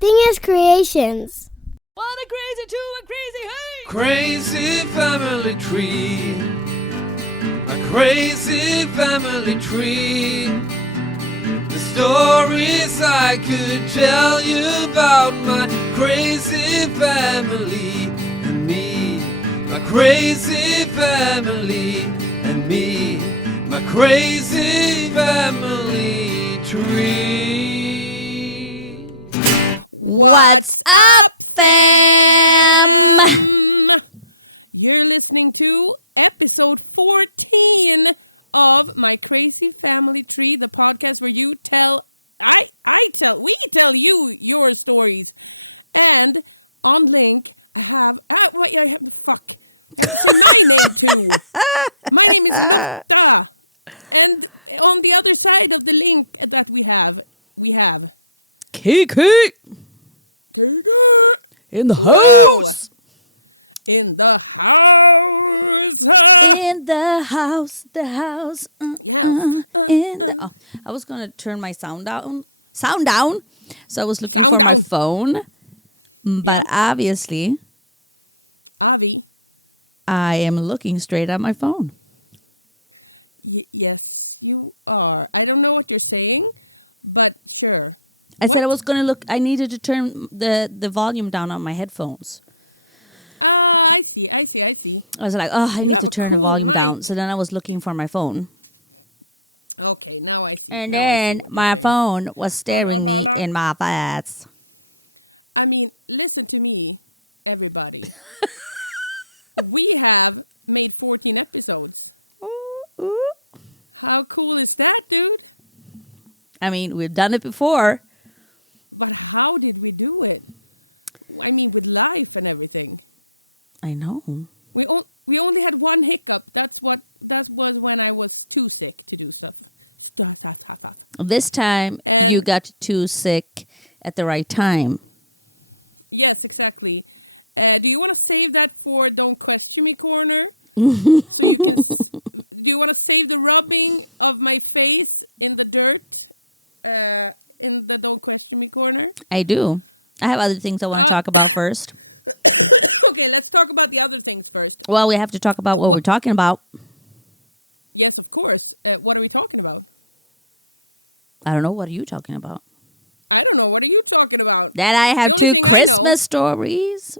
Dingus Creations. What a crazy two and crazy hey! Crazy family tree. My crazy family tree. The stories I could tell you about my crazy family and me. My crazy family and me. My crazy family tree. What's up, fam? You're listening to episode 14 of My Crazy Family Tree, the podcast where you tell, we tell you your stories. And on link, I have to say my name too. My name is Lotta. And on the other side of the link that we have Kiki. In the house. In the house. In the house. The house. Yes. I was going to turn my sound down. So I was looking Sound for down. my phone. But obviously, Avi. I am looking straight at my phone. Yes, you are. I don't know what you're saying, but sure. I What? said I was going to look. I needed to turn the volume down on my headphones. Ah, I see. I was like, I need have to a turn cool the volume down. mic. So then I was looking for my phone. Okay, now I see. And now I see then what you're my saying. phone was staring me in my face. I mean, listen to me, everybody. We have made 14 episodes. How cool is that, dude? I mean, we've done it before. But how did we do it? I mean, with life and everything. I know. We only had one hiccup. That was when I was too sick to do stuff. This time, And- you got too sick at the right time. Yes, exactly. Do you want to save that for Don't Question Me corner? So you can. Do you want to save the rubbing of my face in the dirt in the Don't Question Me corner? I do. I have other things I want to talk about first. Okay, let's talk about the other things first. Well, we have to talk about what we're talking about. Yes, of course. What are we talking about? I don't know. What are you talking about? I don't know. What are you talking about? That I have The only two thing I know- Christmas stories.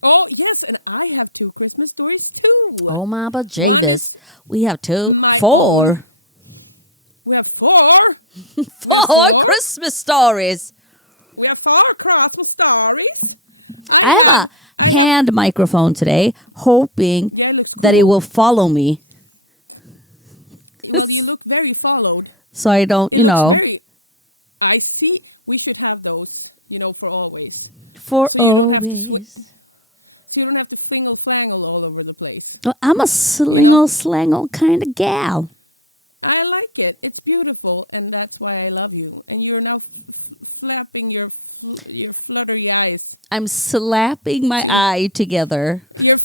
Oh, yes, and I have 2 Christmas stories too. Oh, my but One is we have two. my four. own. We have 4. We have 4. Christmas stories. We have 4 Christmas stories. I have have. hand microphone today, hoping Yeah, it looks cool. that it will follow me. Well, you look very followed. So I don't, It looks very. I see. We should have those, for always. So you don't have to So you don't have to flingle flangle all over the place. Well, I'm a slangle kind of gal. I like it. It's beautiful, and that's why I love you. And you're now flapping your fluttery eyes. I'm slapping my eye together. You're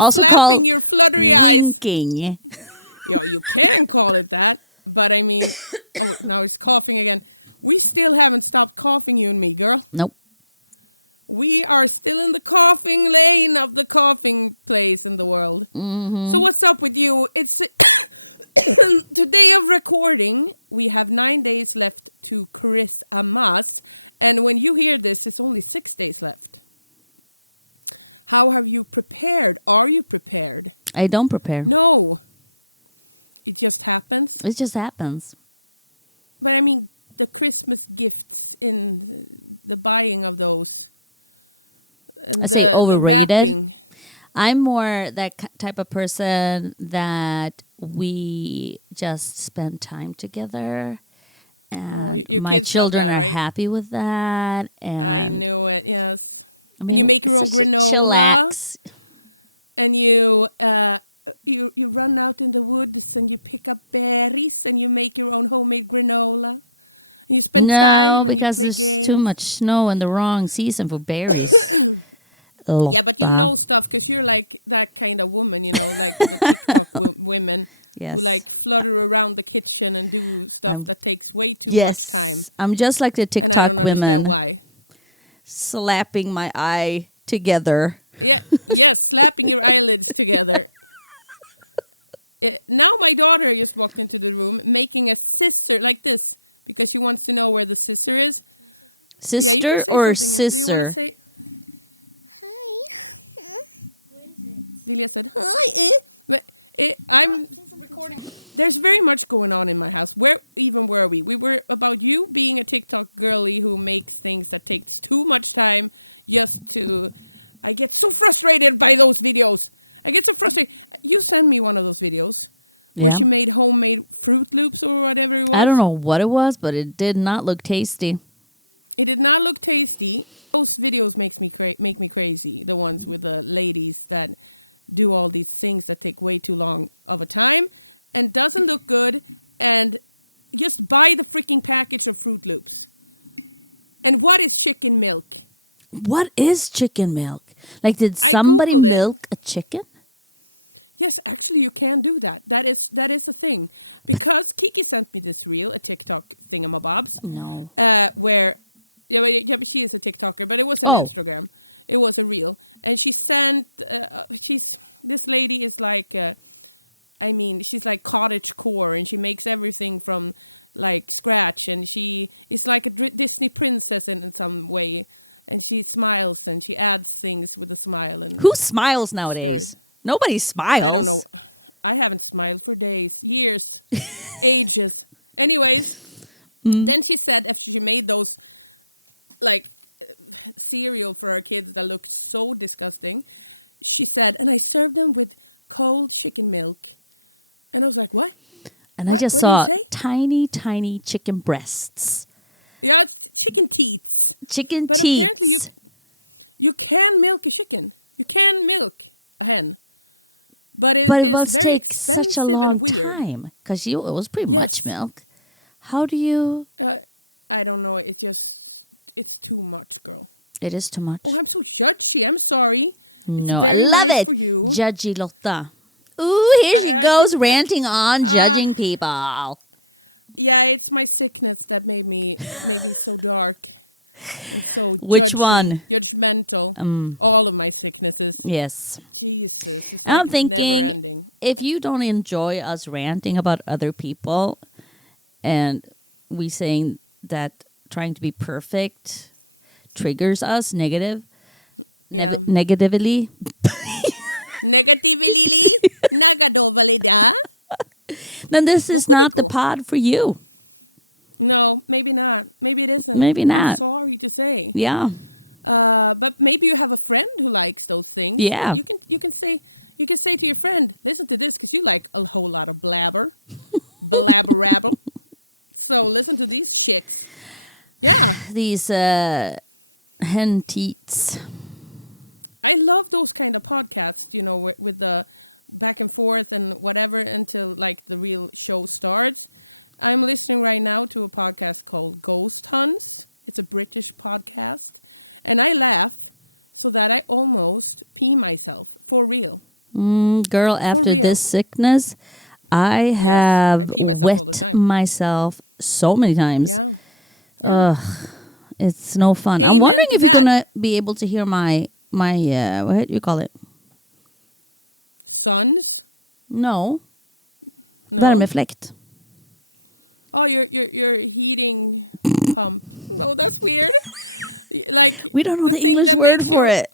Also flapping called your fluttery eyes. Winking. You can call it that, but I mean, now he's coughing again. We still haven't stopped coughing, you and me, girl. Nope. We are still in the coughing lane of the coughing place in the world. Mm-hmm. So what's up with you? It's today of recording. We have 9 days left to Christmas, and when you hear this, it's only 6 days left. How have you prepared? Are you prepared? I don't prepare. No. It just happens. It just happens. But I mean, the Christmas gifts in the buying of those. And I say the overrated. wrapping. I'm more that type of person that we just spend time together. And your my kids love children that, are right? happy with that. And I knew it, yes. I mean, And you make your own it's just granola. chillax. And you run out in the woods and you pick up berries and you make your own homemade granola. And you spend time and you because play there's games. too much snow in the wrong season for berries. Yeah, but you know stuff because you're like that kind of woman, like the TikTok women Yes. who like flutter around the kitchen and do stuff that takes way too much time. I'm just like the TikTok And I don't women understand why. slapping my eye together. Yeah, yes, slapping your eyelids together. Now my daughter just walked into the room making a scissor like this because she wants to know where the scissor is. Sister Yeah, you can say or something. sister? Do you want to say? Hi. Vilja said hi. But I'm recording. There's very much going on in my house. Where even were we? We were about you being a TikTok girly who makes things that takes too much time just to. I get so frustrated by those videos. I get so frustrated. You sent me one of those videos where Yeah. she made homemade Fruit Loops or whatever it was. I don't know what it was, but it did not look tasty. It did not look tasty. Those videos make me crazy. The ones with the ladies that do all these things that take way too long of a time and doesn't look good, and just buy the freaking package of Fruit Loops. And what is chicken milk? What is chicken milk? Like, did I somebody Googled it. milk a chicken? Yes, actually, you can do that. That is a thing. Because Kiki sent me this reel, a TikTok thingamabobs, No. where but she is a TikToker, but it was an Instagram. It was a reel, and she sent. This lady is like, she's like cottage core, and she makes everything from like scratch, and she is like a Disney princess in some way, and she smiles and she adds things with a smile. And Who smiles nowadays? Stirs. Nobody smiles. I don't know. I haven't smiled for days, years, ages. Anyways, then she said after she made those like cereal for her kids that looked so disgusting, she said, and I served them with cold chicken milk. And I was like, what? And What? I just What did you saw say? tiny, tiny chicken breasts. Yeah, it's chicken teats. Chicken But teats. apparently you can milk a chicken. You can milk a hen. But it is must very take such a expensive long and weird. Because it was pretty Yes. much milk. How do you... I don't know. It's too much, girl. It is too much. Oh, I'm so judgy. I'm sorry. It's No, very I love nice it. for you. Judgy Lotta. Ooh, here she I goes can- ranting on judging people. Yeah, it's my sickness that made me so dark and so Which judgy, one? judgmental. All of my sicknesses. Yes. Jesus, it's I'm like it's never thinking- ending. If you don't enjoy us ranting about other people and we saying that trying to be perfect triggers us Yeah. negatively, Negatively, nagadovalida. then this is not the Kukuliko. pod for you. No, maybe not. Maybe it isn't. Maybe I'm not. sorry to say. Yeah. But maybe you have a friend who likes those things. Yeah. You can say to your friend, listen to this because you like a whole lot of blabber, blabber rabble. So listen to these chicks. Yeah, These hen teats. I love those kind of podcasts. You know, with the back and forth and whatever until like the real show starts. I'm listening right now to a podcast called Ghost Hunts. It's a British podcast, and I laugh so that I almost pee myself for real. Girl, after real. this sickness, I have I pee myself all the wet time. myself so many times. Yeah, yeah. Ugh, it's no fun. I'm Amen wondering to if that. you're gonna be able to hear my what do you call it? Sons? No, No. värmefläkt. Oh, your heating pump. Oh, that's weird. Like We don't know the thing English that word makes for your it.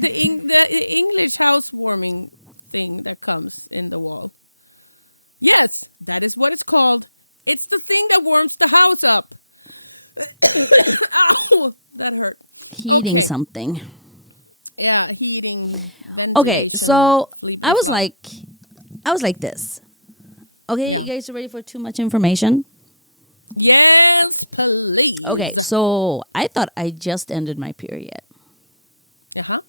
the English housewarming thing that comes in the wall. Yes, that is what it's called. It's the thing that warms the house up. Ow, that hurt. Heating Okay. something. Yeah, heating, ventilation. Okay, so fleebly I was flop. like this. Okay, Yeah. you guys are ready for too much information? Yes, please. Okay, so I thought I just ended my period Uh-huh.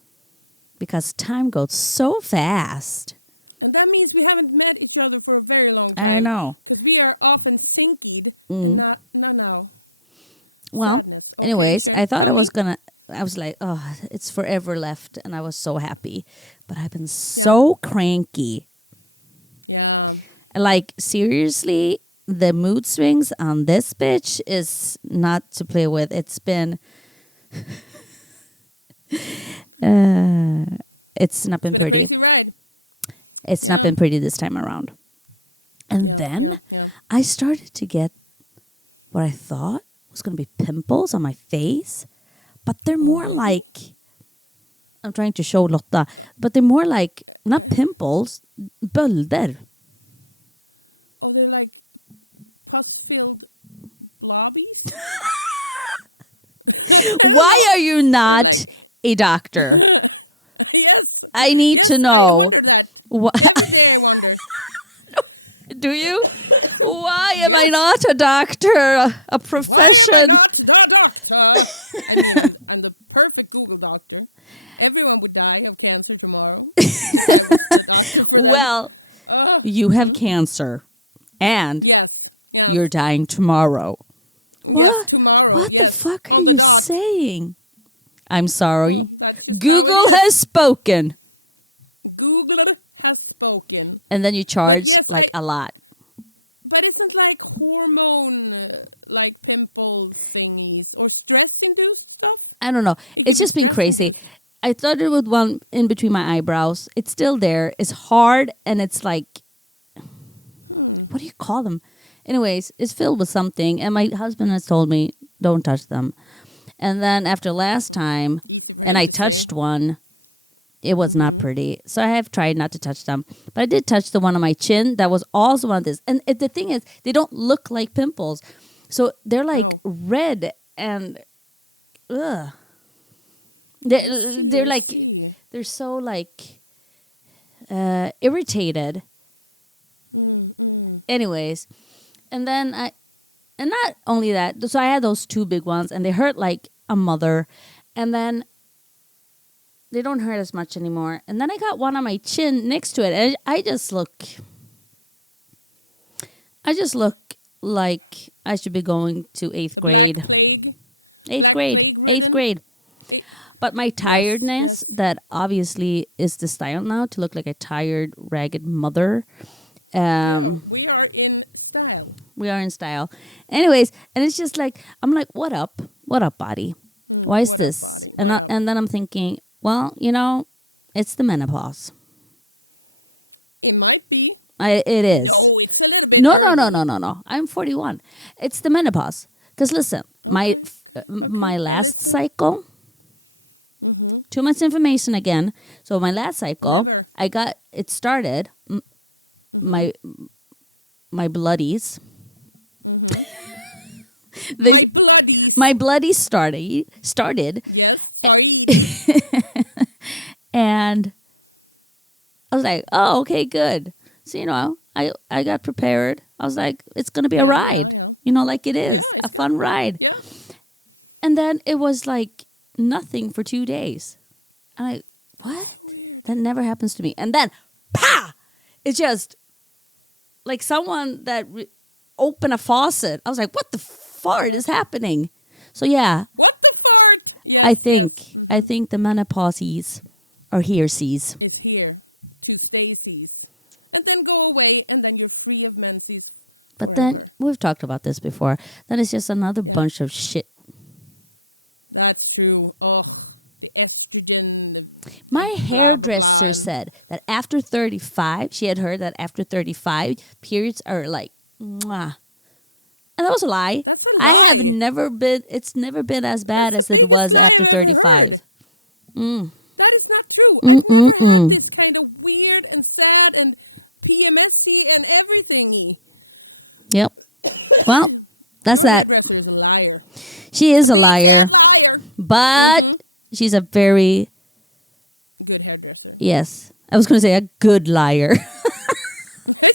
because time goes so fast. And that means we haven't met each other for a very long time. know. Because we are often synced and not now. Well, Sadness. Okay, anyways, sure. I thought Tell me. I was like, oh, it's forever left, and I was so happy. But I've been so cranky. Yeah. Like, seriously, the mood swings on this bitch is not to play with. It's been It's not been. It's been a crazy ride. It's not been pretty this time around. And then I started to get what I thought was going to be pimples on my face, but they're more like. I'm trying to show Lotta, but they're more like not pimples, bölder. Oh, they're like pus-filled blobbies. Why are you not like a doctor? Yes, I need to know. I wonder that every day. I wonder. Do you? Why am I not a doctor? A profession? Why am I not the doctor? I mean, I'm the perfect Google doctor. Everyone would die of cancer tomorrow if I was the doctor for them. Well, you have cancer, and yes, you're dying tomorrow. Yes, tomorrow. What yes, the fuck on are the you dot. Saying? I'm sorry. Oh, that's just Google how it is. has spoken. Google has spoken. And then you charge yes, a lot. But isn't like hormone, like pimples thingies or stress-induced stuff? I don't know. It's just been crazy. I started with one in between my eyebrows. It's still there. It's hard and it's like, what do you call them? Anyways, it's filled with something. And my husband has told me, don't touch them. And then after last time, easy for him and I to touched say. one, it was not pretty. So I have tried not to touch them. But I did touch the one on my chin that was also on this. And the thing is, they don't look like pimples. So they're like red and, ugh. They're like, they're so like irritated. Anyways, and then and not only that, so I had those two big ones and they hurt like a mother, and then they don't hurt as much anymore. And then I got one on my chin next to it, and I just look like I should be going to 8th grade. Black plague, plague ridden. 8th grade. But my tiredness, that obviously is the style now, to look like a tired, ragged mother. We are in style. We are in style. Anyways, and it's just like, I'm like, what up? What up, body? Why is what this? Up, body? And then I'm thinking, well, it's the menopause. It might be. It is. No, it's a little bit early. No. I'm 41. It's the menopause. Because listen, my last cycle... Too much information again. So my last cycle, I got it started. My bloodies. My bloodies. My bloodies started. Yes, started. And I was like, oh, okay, good. So I got prepared. I was like, it's gonna be a ride. Yeah. Like it is. Yeah, it's a fun ride. Yeah. And then it was like nothing for 2 days. And that's so weird. That never happens to me. And then, it's just like someone that opened a faucet. I was like, what the fart is happening? So yeah. What the fart? Yes, I think the menopause are here. Is here to stay. And then go away, and then you're free of menses forever. But then, we've talked about this before. Then it's just another bunch of shit. That's true. Oh, the estrogen. My blah, blah, blah. hairdresser said that after 35, she had heard that after 35, periods are like, mwah. And that was a lie. That's a lie. It's never been as bad That's as the it was biggest lie after I've ever 35. heard. That is not true. I've never had this kind of weird and sad and PMSy and everything-y. Yep. Well, that's Your that. hairdresser is a liar. She is a big liar. fat liar. But she's a very... good hairdresser. Yes. I was going to say a good liar.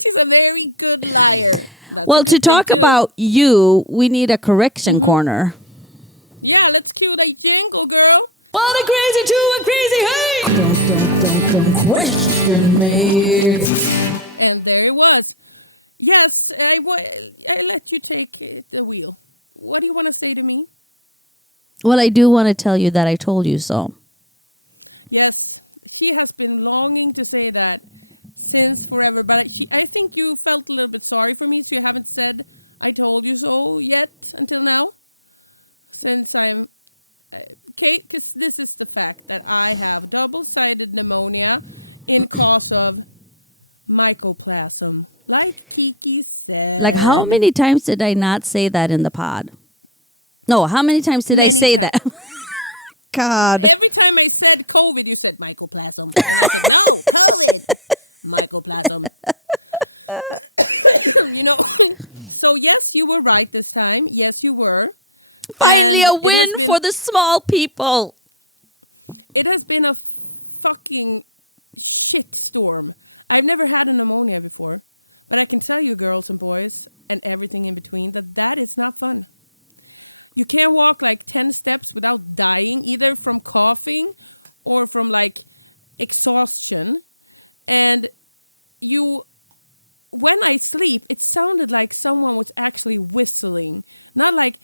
She's a very good liar. That's well, a good to talk thing too. about you, we need a correction corner. Yeah, let's cue that jingle, girl. What a crazy two and crazy hey! Don't question me. And there it was. Yes, I let you take the wheel. What do you want to say to me? Well, I do want to tell you that I told you so. Yes, she has been longing to say that since forever. But I think you felt a little bit sorry for me, so you haven't said I told you so yet until now. Since I'm okay, because this is the fact that I have double-sided pneumonia in cause of mycoplasm. Like Kiki said. Like, how many times did I not say that in the pod? No, how many times did I say that? God. Every time I said COVID, you said mycoplasm. And I said, no, COVID. Mycoplasm. You know, so yes, you were right this time. Yes, you were. Finally And a win for the small people. It has been a fucking shit storm. I've never had a pneumonia before. But I can tell you, girls and boys, and everything in between, that is not fun. You can't walk like 10 steps without dying, either from coughing or from like exhaustion. And when I sleep, it sounded like someone was actually whistling. Not like,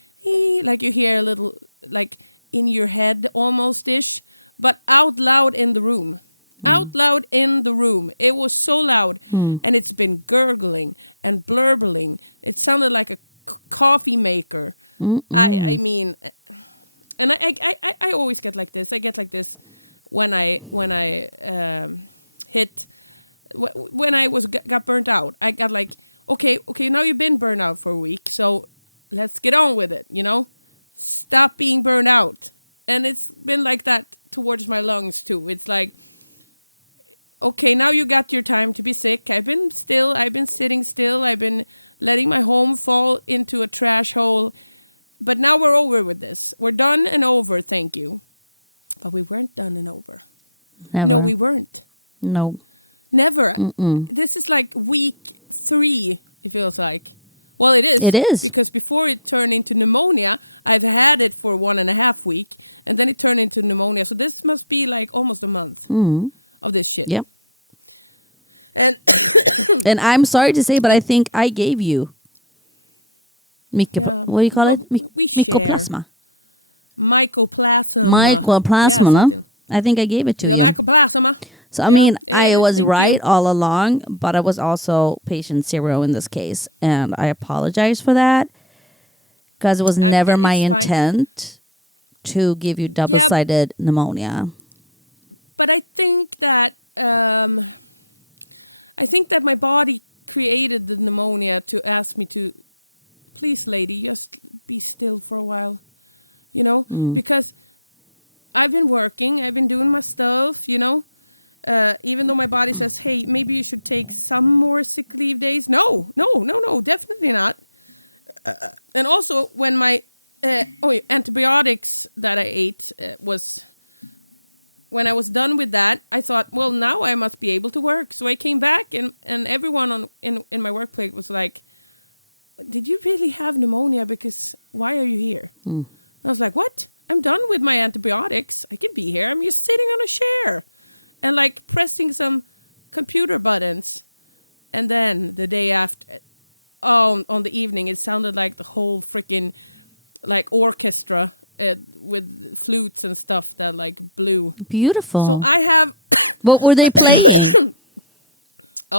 like you hear a little, like in your head almost-ish, but out loud in the room. Out loud in the room. It was so loud. And it's been gurgling and blurbling. It sounded like a coffee maker. I mean, and I always get like this. I get like this when I got burnt out. I got like, okay, now you've been burnt out for a week, so let's get on with it, you know? Stop being burnt out. And it's been like that towards my lungs too. It's like, okay, now you got your time to be sick. I've been sitting still. I've been letting my home fall into a trash hole. But now we're over with this. We're done and over, thank you. But we weren't done and over. Never. No, we weren't. No. Never. This is like week 3, it feels like. Well, it is. It is. Because before it turned into pneumonia, I've had it for 1.5 weeks. And then it turned into pneumonia. So this must be like almost a month. Of this shit. Yep. And and I'm sorry to say, but I think I gave you what do you call it? We share. Mycoplasma. Mycoplasma. Yeah, no? I think I gave it to you. Mycoplasma. So, I mean, I was right all along, but I was also patient zero in this case. And I apologize for that because it was never my intent to give you double-sided pneumonia. But I think that my body created the pneumonia to ask me to, please, lady, just be still for a while, you know, because I've been working, I've been doing my stuff, you know, even though my body says, hey, maybe you should take some more sick leave days. No, definitely not. And also when my antibiotics that I ate was... When I was done with that, I thought, well, now I must be able to work. So I came back, and everyone in my workplace was like, did you really have pneumonia? Because why are you here? I was like, what? I'm done with my antibiotics. I can be here. I'm just sitting on a chair and like pressing some computer buttons. And then the day after, on the evening, it sounded like the whole freaking like orchestra with flutes and stuff that like blew. Beautiful. So I have... What were they playing?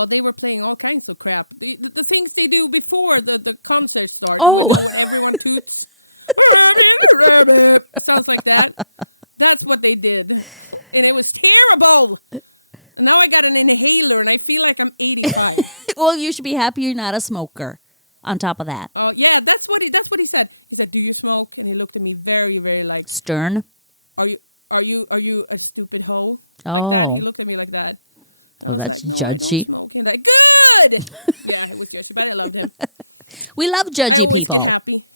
They were playing all kinds of crap. The things they do before the concert starts, when everyone toots. It sounds like that. That's what they did. And it was terrible. And now I got an inhaler and I feel like I'm 85. Well, you should be happy you're not a smoker. On top of that. Oh yeah, that's what he said. He said, "Do you smoke?" And he looked at me very, very like stern. Are you a stupid hoe? Like that. He looked at me like that. I was like, no, judgy. I don't smoke. And like, good. Yeah, it was judgy, but I loved him. We love judgy people. I always get happy.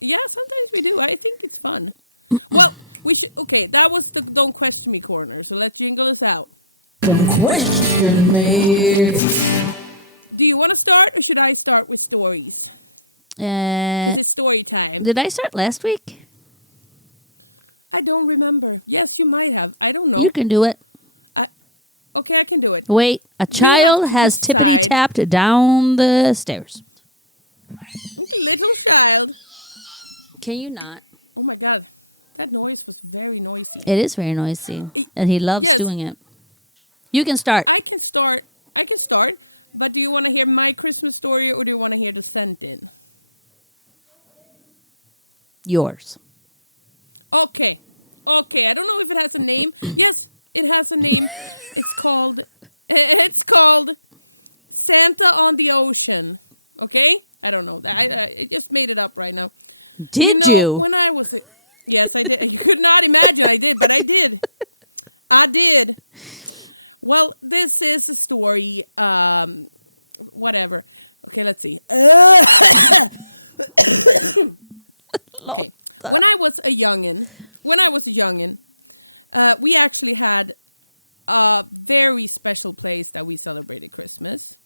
Yeah, sometimes we do. I think it's fun. Well, we should. Okay, that was the Don't Question Me corner. So let's jingle us out. Don't question me. Do you want to start or should I start with stories? Because it's story time. Did I start last week? I don't remember. Yes, you might have. I don't know. You can do it. Okay, I can do it. Wait, a child has tippity-tapped down the stairs. Little child. Can you not? Oh my God. That noise was very noisy. It is very noisy. And he loves doing it. You can start. I can start. But do you want to hear my Christmas story or do you want to hear the sent-in? Yours. Okay. Okay, I don't know if it has a name. Yes, it has a name. It's called Santa on the Ocean. Okay? I don't know. I just made it up right now. Did you? When I was... Yes, I did. You could not imagine I did, but I did. I did. Well, this is a story. Whatever. Okay, let's see. Okay. When I was a youngin', we actually had a very special place that we celebrated Christmas.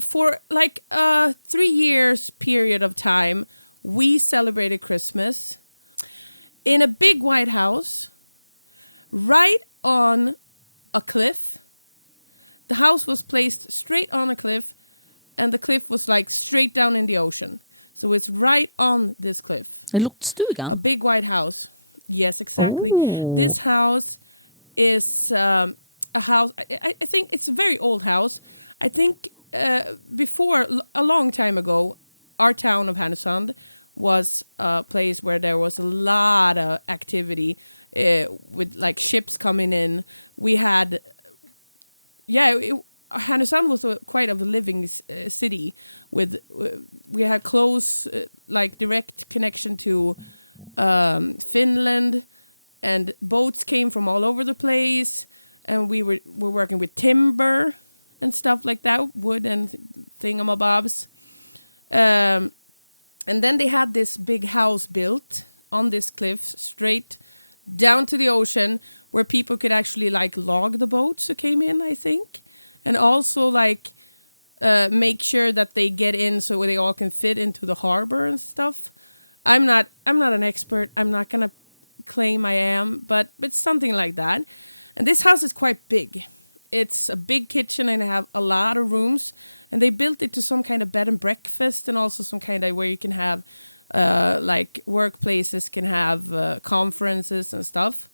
For like a 3 years period of time, we celebrated Christmas in a big white house right on a cliff. The house was placed straight on a cliff, and the cliff was like straight down in the ocean. So it's right on this cliff. Det looked stugan. A big white house. Yes, exactly. Ooh. This house is a house. I think it's a very old house. I think before, a long time ago, our town of Härnösand was a place where there was a lot of activity with like ships coming in. We had, Härnösand was quite a living city with we had close like direct connection to Finland, and boats came from all over the place, and we were working with timber and stuff like that, wood and thingamabobs. And then they had this big house built on this cliff straight down to the ocean where people could actually like log the boats who came in, I think. And also like make sure that they get in so they all can fit into the harbor and stuff. I'm not an expert. I'm not going to claim I am, but something like that. And this house is quite big. It's a big kitchen and have a lot of rooms, and they built it to some kind of bed and breakfast, and also some kind of where you can have like workplaces can have conferences and stuff.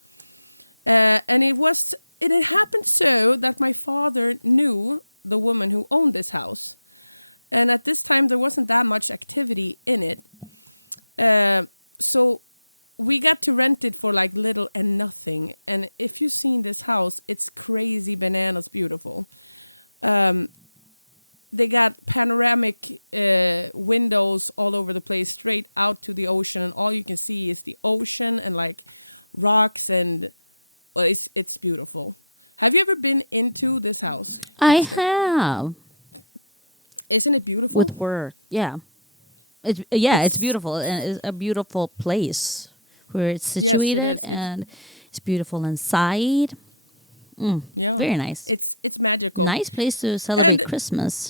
And it happened so that my father knew the woman who owned this house, and at this time there wasn't that much activity in it. So we got to rent it for like little and nothing. And if you've seen this house, it's crazy bananas beautiful. They got panoramic windows all over the place, straight out to the ocean, and all you can see is the ocean and like rocks, and well, it's beautiful. Have you ever been into this house? I have. Isn't it beautiful? With work, yeah. It's beautiful, and it's a beautiful place where it's situated. Yes, it is. And it's beautiful inside. Yeah, very nice. It's magical. Nice place to celebrate Christmas.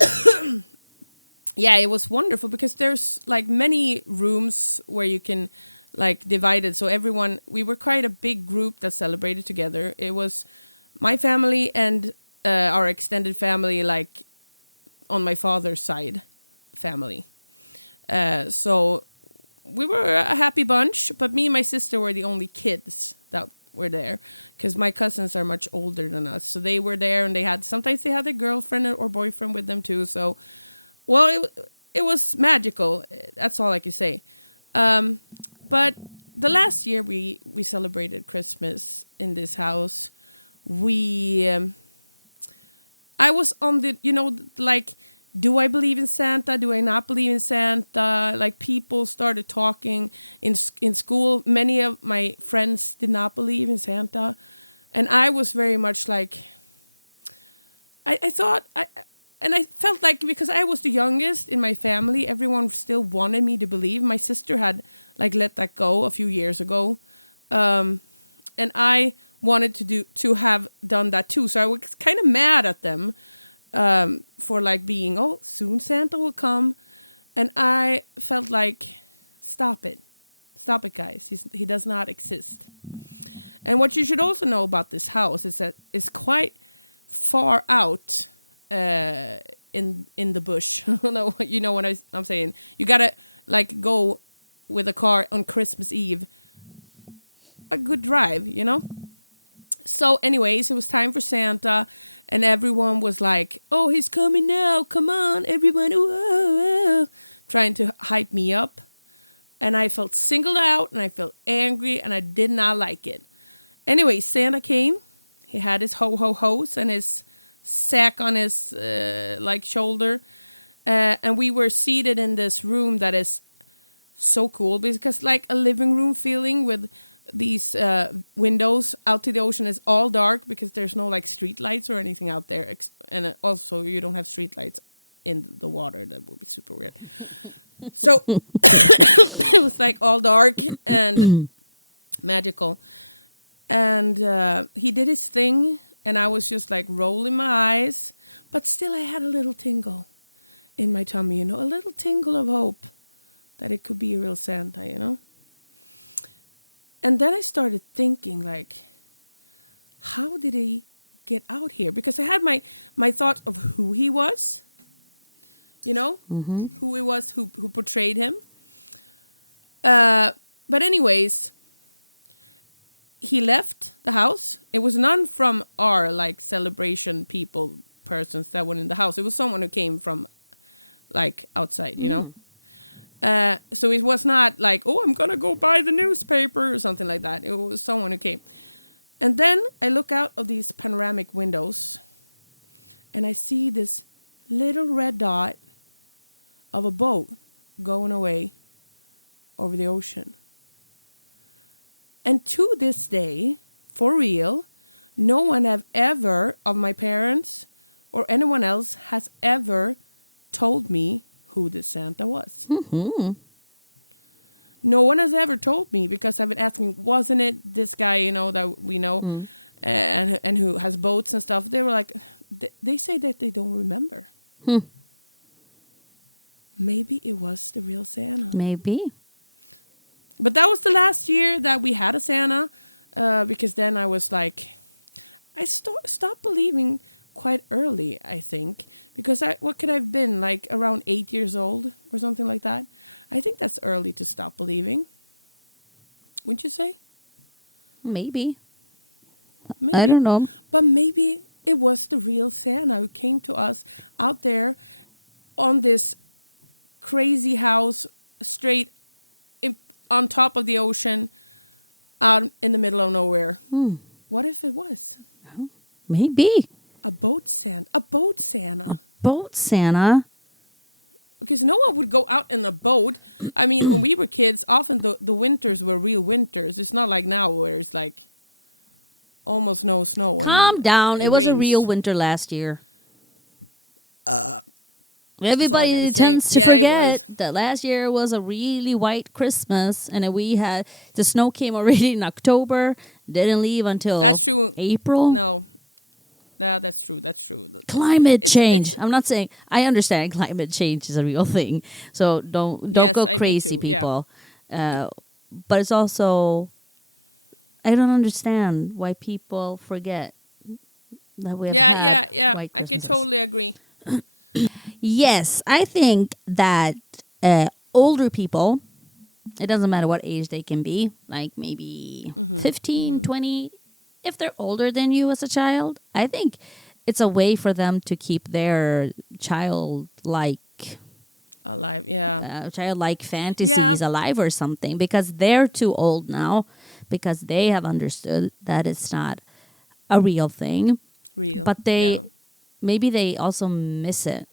Yeah, it was wonderful because there's like many rooms where you can like divide it. So we were quite a big group that celebrated together. It was my family and our extended family, like on my father's side family. So we were a happy bunch, but me and my sister were the only kids that were there because my cousins are much older than us. So they were there, and sometimes they had their girlfriend or boyfriend with them too. So, well, it was magical. That's all I can say. But the last year we celebrated Christmas in this house. I was on the, like, do I believe in Santa? Do I not believe in Santa? Like, people started talking in school. Many of my friends did not believe in Santa. And I was very much like, I thought, and I felt like because I was the youngest in my family, everyone still wanted me to believe. My sister had like let that go a few years ago. And I wanted to have done that too. So I was kind of mad at them. For like being, soon Santa will come. And I felt like, stop it, guys. He does not exist. And what you should also know about this house is that it's quite far out in the bush. You know what I'm saying? You gotta like go with a car on Christmas Eve. A good drive, So anyways, it was time for Santa, and everyone was like, oh, he's coming now. Come on, everyone. Whoa, whoa. Trying to hype me up. And I felt singled out, and I felt angry, and I did not like it. Anyway, Santa came. He had his ho-ho-hos and his sack on his shoulder. And we were seated in this room that is so cool because like a living room feeling with these windows out to the ocean. Is all dark because there's no like street lights or anything out there. And also you don't have street lights in the water. That would be super weird. So it was like all dark and magical. And he did his thing, and I was just like rolling my eyes, but still I had a little tingle in my tummy, a little tingle of hope that it could be a real Santa, And then I started thinking, like, how did he get out here? Because I had my thoughts of who he was, who he was, who portrayed him. But anyways, he left the house. It was none from our like celebration persons that were in the house. It was someone who came from like outside, So it was not like, oh, I'm gonna go buy the newspaper or something like that. It was someone who came. And then I look out of these panoramic windows and I see this little red dot of a boat going away over the ocean. And to this day, for real, no one have ever, of my parents or anyone else, has ever told me who this Santa was. Mm-hmm. No one has ever told me because I've been asking, wasn't it this guy, that we know, and who has boats and stuff? They were like, they say that they don't remember. Maybe it was the real Santa. Maybe. But that was the last year that we had a Santa, because then I was like, I stopped believing quite early, I think, because what could I have been, like around 8 years old or something like that? I think that's early to stop believing. Wouldn't you say? Maybe. Maybe. I don't know. But maybe it was the real Santa who came to us out there on this crazy house straight on top of the ocean, out in the middle of nowhere. What if it was? Maybe. A boat Santa. A boat Santa. Boat Santa. Because no one would go out in a boat. I mean, when we were kids, often the winters were real winters. It's not like now where it's like almost no snow. Calm down. It was a rains. real winter last year. Everybody gotta tends say. to Yeah, it forget was. that last year was a really white Christmas, and the snow came already in October, didn't leave until That's true. April. No, that's true. That's true. Climate change. I'm not saying I understand climate change is a real thing, so don't go crazy, people. Yeah. But it's also, I don't understand why people forget that we have had Yeah. white I can Christmases. totally agree. Yes, I think that older people, it doesn't matter what age they can be, like maybe 15, 20, if they're older than you as a child, I think it's a way for them to keep their childlike fantasies alive or something, because they're too old now, because they have understood that it's not a real thing. But maybe they also miss it.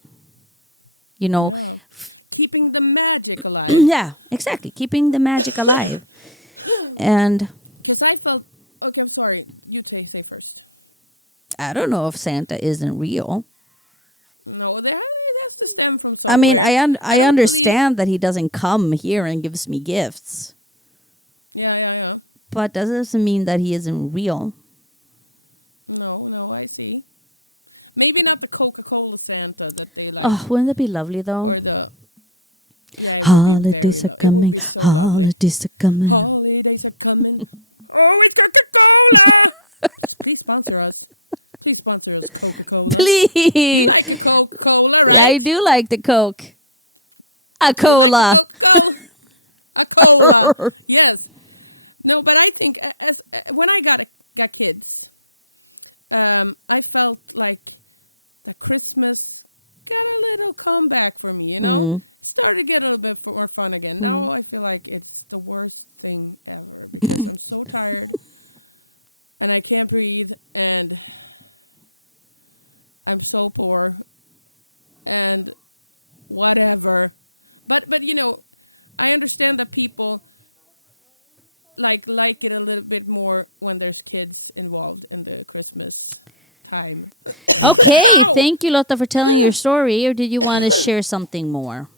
Keeping the magic alive. Yeah, exactly. Keeping the magic alive. And because I felt, okay, I'm sorry. You say first. I don't know if Santa isn't real. No, it has to stem from somewhere. I mean, I understand that he doesn't come here and gives me gifts. Yeah. But that doesn't mean that he isn't real. No, I see. Maybe not the Coca-Cola Santa that they like. Oh, wouldn't that be lovely though? Or it would be very lovely. It would be so lovely. Holidays are coming. Holidays are coming. Oh, it's Coca-Cola! Please sponsor us. Please sponsor us, Coca-Cola. Please. You like a Coca-Cola, right? I do like the Coke. A cola. You like the Coca-Cola? A cola. Yes. No, but I think when I got kids, I felt like that Christmas got a little comeback for me, you know? It started to get a little bit more fun again. Now I feel like it's the worst thing ever because I'm so tired and I can't breathe and I'm so poor and whatever. But you know, I understand that people like it a little bit more when there's kids involved in the Christmas time. Okay, thank you, Lotta, for telling your story. Or did you want to share something more?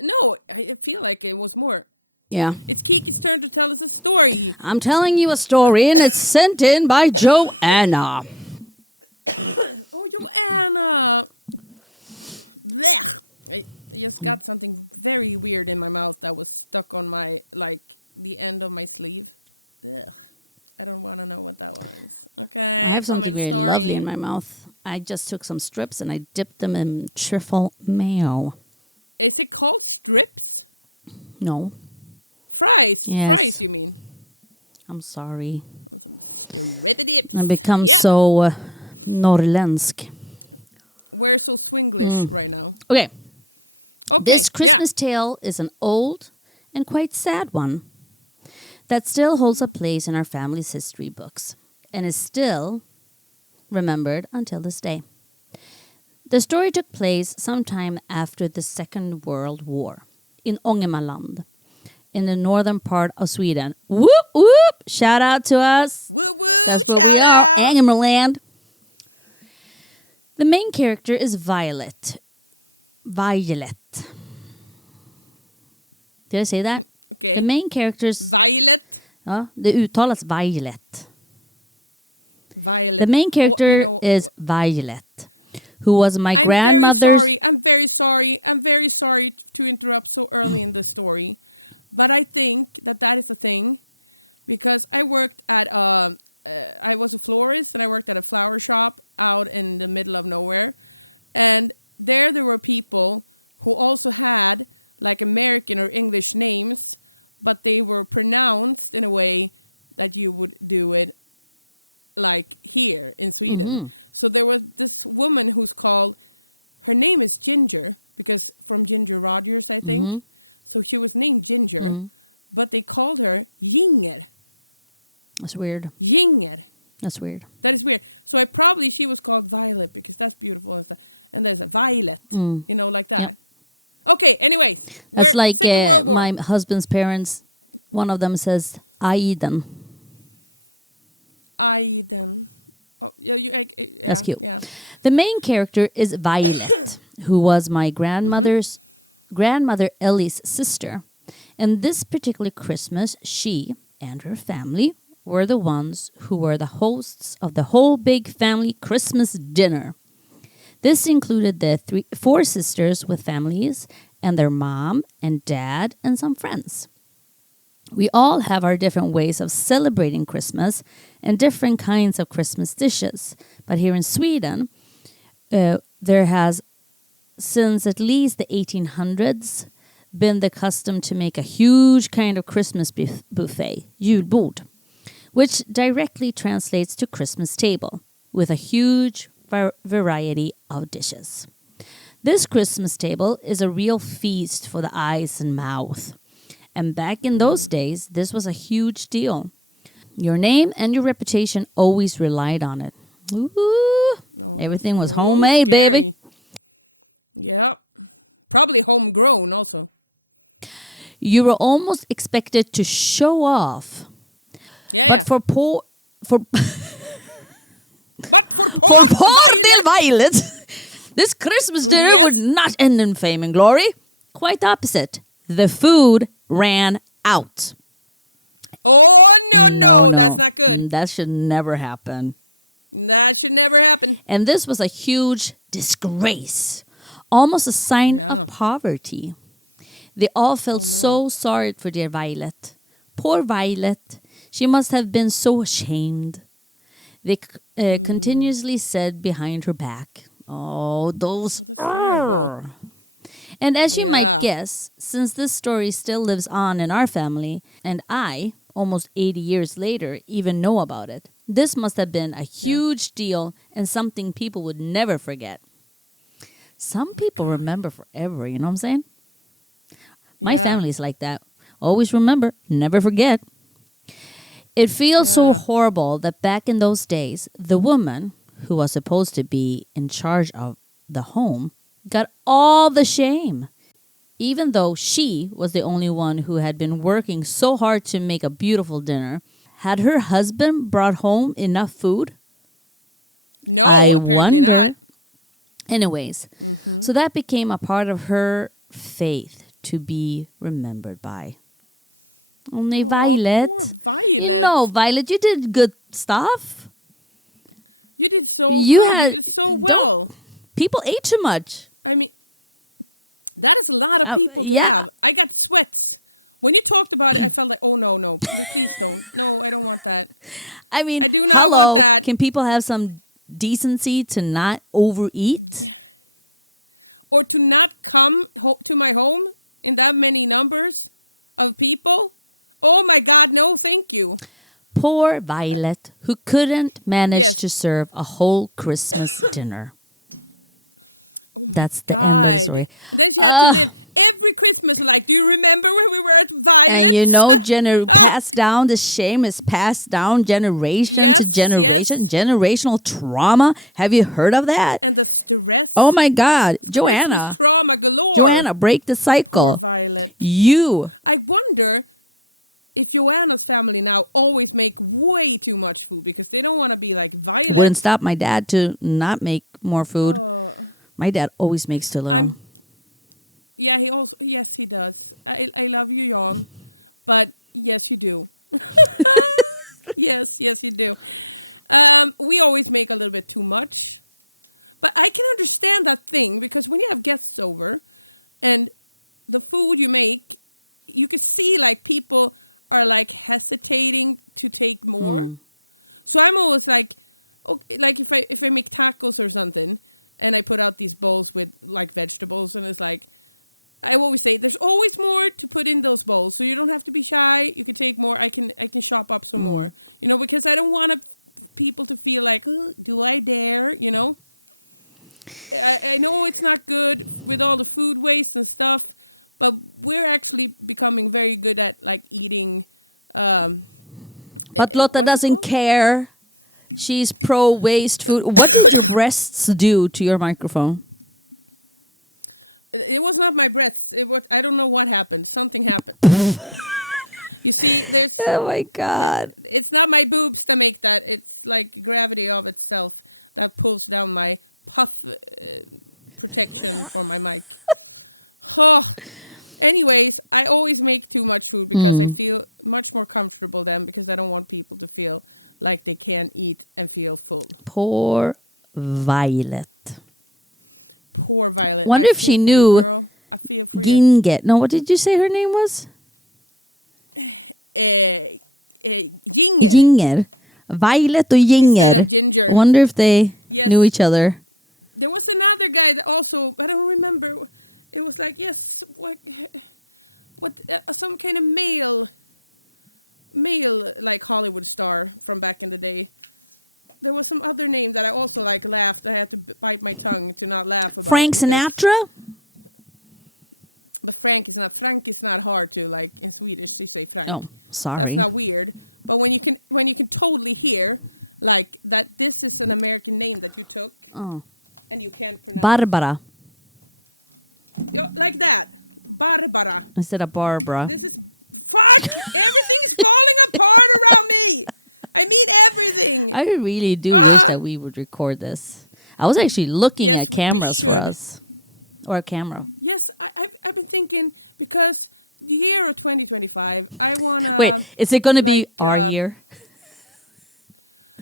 No, I feel like it was more. Yeah. It's Kiki's turn to tell us a story. I'm telling you a story, and it's sent in by Joanna. Oh, Joanna. Blech. I just got something very weird in my mouth that was stuck on my, like, the end of my sleeve. Ugh. I don't want to know what that was. Okay, I have something very lovely in my mouth. I just took some strips and I dipped them in truffle mayo. Is it called strips? No. Fries. Yes. Fries, you mean? I'm sorry. Some strippedips. I become so norrländsk. We're so swinglish right now. Okay. Okay. This Christmas tale is an old and quite sad one that still holds a place in our family's history books and is still remembered until this day. The story took place sometime after the Second World War in Ångermanland, in the northern part of Sweden. Whoop, whoop! Shout out to us. Woo woo! That's where Shout we out! are, Ångermanland. The main character is Violet. Violet. Did I say that? Okay. The main character's... Violet. Ja, det uttalas Violet. Violet. The main character is Violet, who was my grandmother's... I'm very sorry to interrupt so early in the story. But I think that is a thing. Because I worked at... I was a florist and I worked at a flower shop out in the middle of nowhere. And there were people who also had like American or English names, but they were pronounced in a way that you would do it like here in Sweden. Mm-hmm. So there was this woman who's called, her name is Ginger, because from Ginger Rogers, I think. Mm-hmm. So she was named Ginger, but they called her Ginger. That's weird. Ginger. That's weird. That is weird. So she was called Violet because that's beautiful. And there's a Violet, you know, like that. Yeah. Okay, anyways. That's like Second World War. My husband's parents, one of them says Aiden. Aiden. Oh, yeah. That's cute. Yeah. The main character is Violet, who was my grandmother Ellie's sister. And this particular Christmas, she and her family were the ones who were the hosts of the whole big family Christmas dinner. This included the 4 sisters with families and their mom and dad and some friends. We all have our different ways of celebrating Christmas and different kinds of Christmas dishes. But here in Sweden, there has, since at least the 1800s, been the custom to make a huge kind of Christmas buffet, JULBORD, which directly translates to Christmas table, with a huge variety of dishes. This Christmas table is a real feast for the eyes and mouth. And back in those days, this was a huge deal. Your name and your reputation always relied on it. Ooh, everything was homemade, scary. baby. Yep. Probably homegrown also. You were almost expected to show off. Yeah, but for poor Violet, this Christmas dinner would not end in fame and glory. Quite the opposite. The food ran out. Oh, no, that's not good. That should never happen. That should never happen. And this was a huge disgrace. Almost a sign of poverty. They all felt so sorry for dear Violet. Poor Violet. She must have been so ashamed. They continuously said behind her back, that's terrible. And as you might guess, since this story still lives on in our family, and I, almost 80 years later, even know about it, this must have been a huge deal and something people would never forget. Some people God. remember forever, you know what I'm saying? My Yeah. family's like that. Always remember, never forget. It feels so Yeah. horrible that back in those days, the woman who was supposed to be in charge of the home got all the shame. Even though she was the only one who had been working so hard to make a beautiful dinner, had her husband brought home enough food? No, I apparently wonder. not. Anyways, so that became a part of her faith to be remembered by. Only Violet. Poor Violet. No, Violet, you did good stuff. You did so You good. had- You did so well. People ate too much. I mean, that is a lot of people to yeah. have. I got sweats. When you talked about it, I felt like, oh, no, please don't. No, I don't want that. I mean, I do not want that. Can people have some decency to not overeat? Or to not come to my home in that many numbers of people. Oh, my God, no, thank you. Poor Violet, who couldn't manage Yes. to serve a whole Christmas dinner. Oh my That's the end of the God. story. And then she had to live every Christmas like, do you remember when we were at Violet's? And you know, passed down, the shame is passed down generation Yes, to generation. yes. Generational trauma. Have you heard of that? And the stress. Oh my God. Christmas Joanna. trauma galore. Joanna, break the cycle. Poor Violet. You. I wonder if Joanna's family now always make way too much food because they don't want to be like Violet. Wouldn't stop my dad to not make more food. Oh. My dad always makes too little. Yeah, yes, he does. I love you, Jan, but yes, you do. yes, you do. We always make a little bit too much, but I can understand that thing because when you have guests over, and the food you make, you can see like people are like hesitating to take more. So I'm always like, okay, like if I make tacos or something. And I put out these bowls with like vegetables, and it's like, I always say, there's always more to put in those bowls, so you don't have to be shy. You can take more. I can shop up some more, you know, because I don't want people to feel like, oh, do I dare, you know? I know it's not good with all the food waste and stuff, but we're actually becoming very good at like eating. but Lotta what's it doesn't called? care. She's pro waste food. What did the breasts do to your microphone? It was not my breasts. I don't know what happened. Something happened. You see, there's. Oh my God. It's not my boobs that make that. It's like gravity of itself that pulls down my puff protection for my mic. Oh. Anyways, I always make too much food because I feel much more comfortable then because I don't want people to feel like they can't eat and feel full. Poor Violet. Poor Violet. Wonder I if feel she for knew you, girl. I feel for you. Ginget. No, what did you say her name was? Ginger. Ginger. Violet or Ginger. Instead of Ginger. Wonder if they Yes. knew each other. There was another guy that also, I don't remember. It was like, yes, what some kind of male like Hollywood star from back in the day. There was some other name that I also like laughed. I had to bite my tongue to not laugh about. Frank because- Sinatra? But Frank is not hard to like in Swedish. They say Frank. Oh, sorry. That's not weird. But when you can totally hear like that, this is an American name that you took, and you can't pronounce. Barbara. Yeah, like that. Barbara. Instead of Barbara. This is fuck. Everything is falling apart around me. I mean everything. I really do wish that we would record this. I was actually looking Yes, at we cameras for should. us. Or a camera. Yes, I've been thinking because the year of 2025, I wanna. Wait, is it going to be like, our year?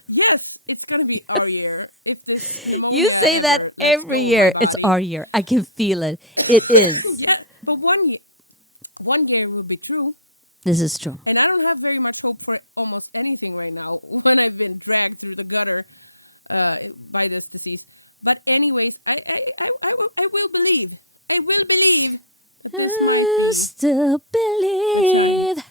Yes, it's gonna be our year. If this pneumonia You say ever that lets every go year. of my body. It's our year. I can feel it. It is. Yeah, but one year will be true. This is true. And I don't have very much hope for almost anything right now when I've been dragged through the gutter by this disease. But anyways, I will believe. I will believe that this might I be still the time. believe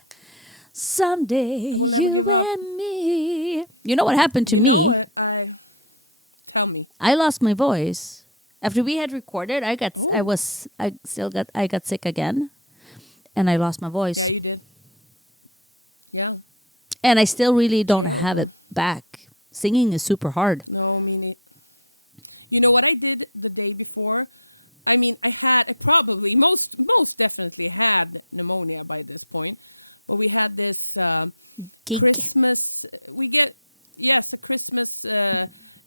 someday I will never you give up. and me. You know what happened to You me? know it. Tell me. I lost my voice After we had recorded, I got sick again, and I lost my voice. Yeah, you did. Yeah. And I still really don't have it back. Singing is super hard. No, I mean, you know what I did the day before? I mean, I probably, most definitely had pneumonia by this point. But we had this Christmas, a Christmas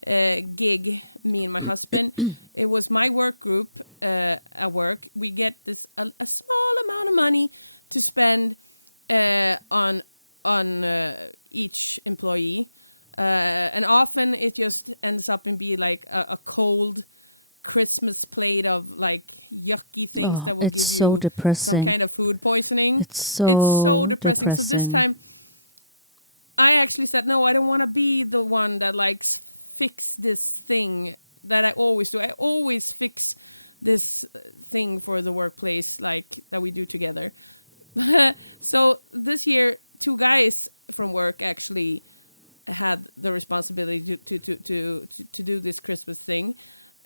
gig, me and my husband. It was my work group at work. We get this a small amount of money to spend on each employee. And often it just ends up in be like a cold Christmas plate of like yucky things that will give you some kind of food poisoning. It's so depressing. So this time I actually said, no, I don't want to be the one that likes fix this thing that I always do. I always fix this thing for the workplace like that we do together. So this year, 2 guys from work actually had the responsibility to do this Christmas thing.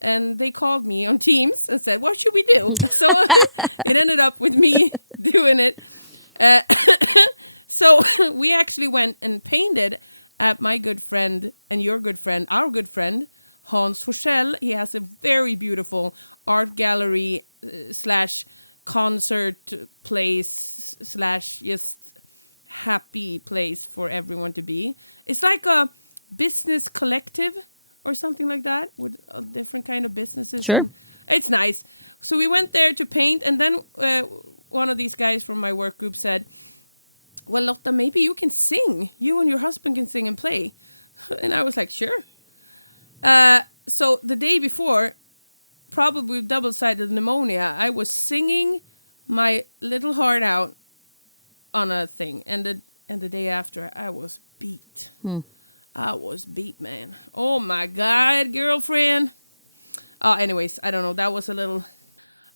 And they called me on Teams and said, what should we do? So it ended up with me doing it. So we actually went and painted at my good friend and your good friend, our good friend, Hans Forsell. He has a very beautiful art gallery / concert place / just happy place for everyone to be. It's like a business collective or something like that with a different kind of businesses. Sure. And it's nice. So we went there to paint, and then one of these guys from my work group said, well, Lotta, maybe you can sing. You and your husband can sing and play. And I was like, sure. So the day before, probably with double-sided pneumonia, I was singing my little heart out on a thing. And the day after, I was beat. I was beat, man. Oh, my God, girlfriend. Anyways, I don't know. That was a little...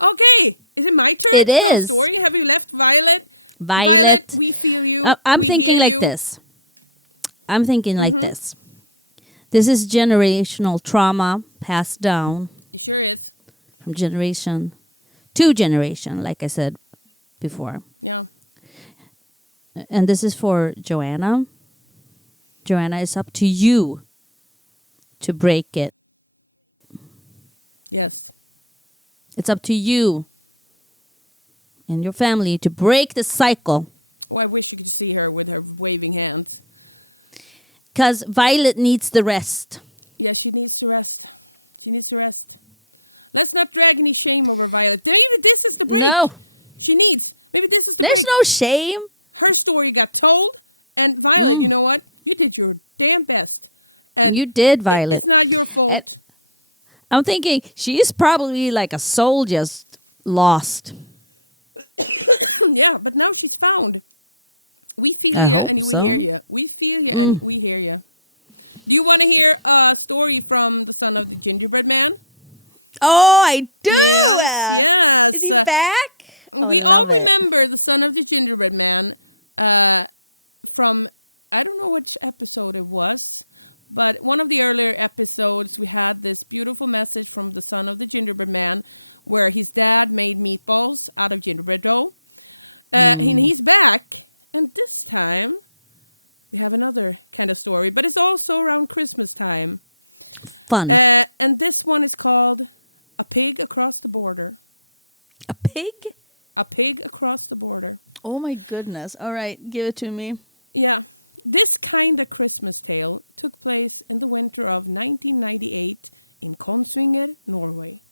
Okay. Is it my turn to tell a story? Have you left Violet? Violet, we feel you. I'm we thinking hear like you. this. I'm thinking like this. This is generational trauma passed down. It sure is. From generation to generation, like I said before. Yeah. And this is for Joanna. Joanna, it's up to you to break it. Yes. It's up to you and your family to break the cycle. Oh, I wish you could see her with her waving hands. Because Violet needs the rest. Yeah, she needs to rest. She needs to rest. Let's not drag any shame over Violet. Maybe this is the break. No. She needs. Maybe this is the break. There's no shame. Her story got told. And Violet, you know what? You did your damn best. And you did, Violet. It's not your fault. I'm thinking she's probably like a soul just lost. Yeah, but now she's found. We feel you and we hear you. We feel you and we hear you. Do you want to hear a story from the son of the gingerbread man? Oh, I do. Yes. Is he back? We all remember the son of the gingerbread man from, I don't know which episode it was, but one of the earlier episodes, we had this beautiful message from the son of the gingerbread man where his dad made meatballs out of gingerbread dough. And he's back. And this time, we have another kind of story, but it's also around Christmas time. Fun. And this one is called A Pig Across the Border. A pig? A Pig Across the Border. Oh my goodness. All right, give it to me. Yeah. This kind of Christmas tale took place in the winter of 1998 in Kongsvinger, Norway.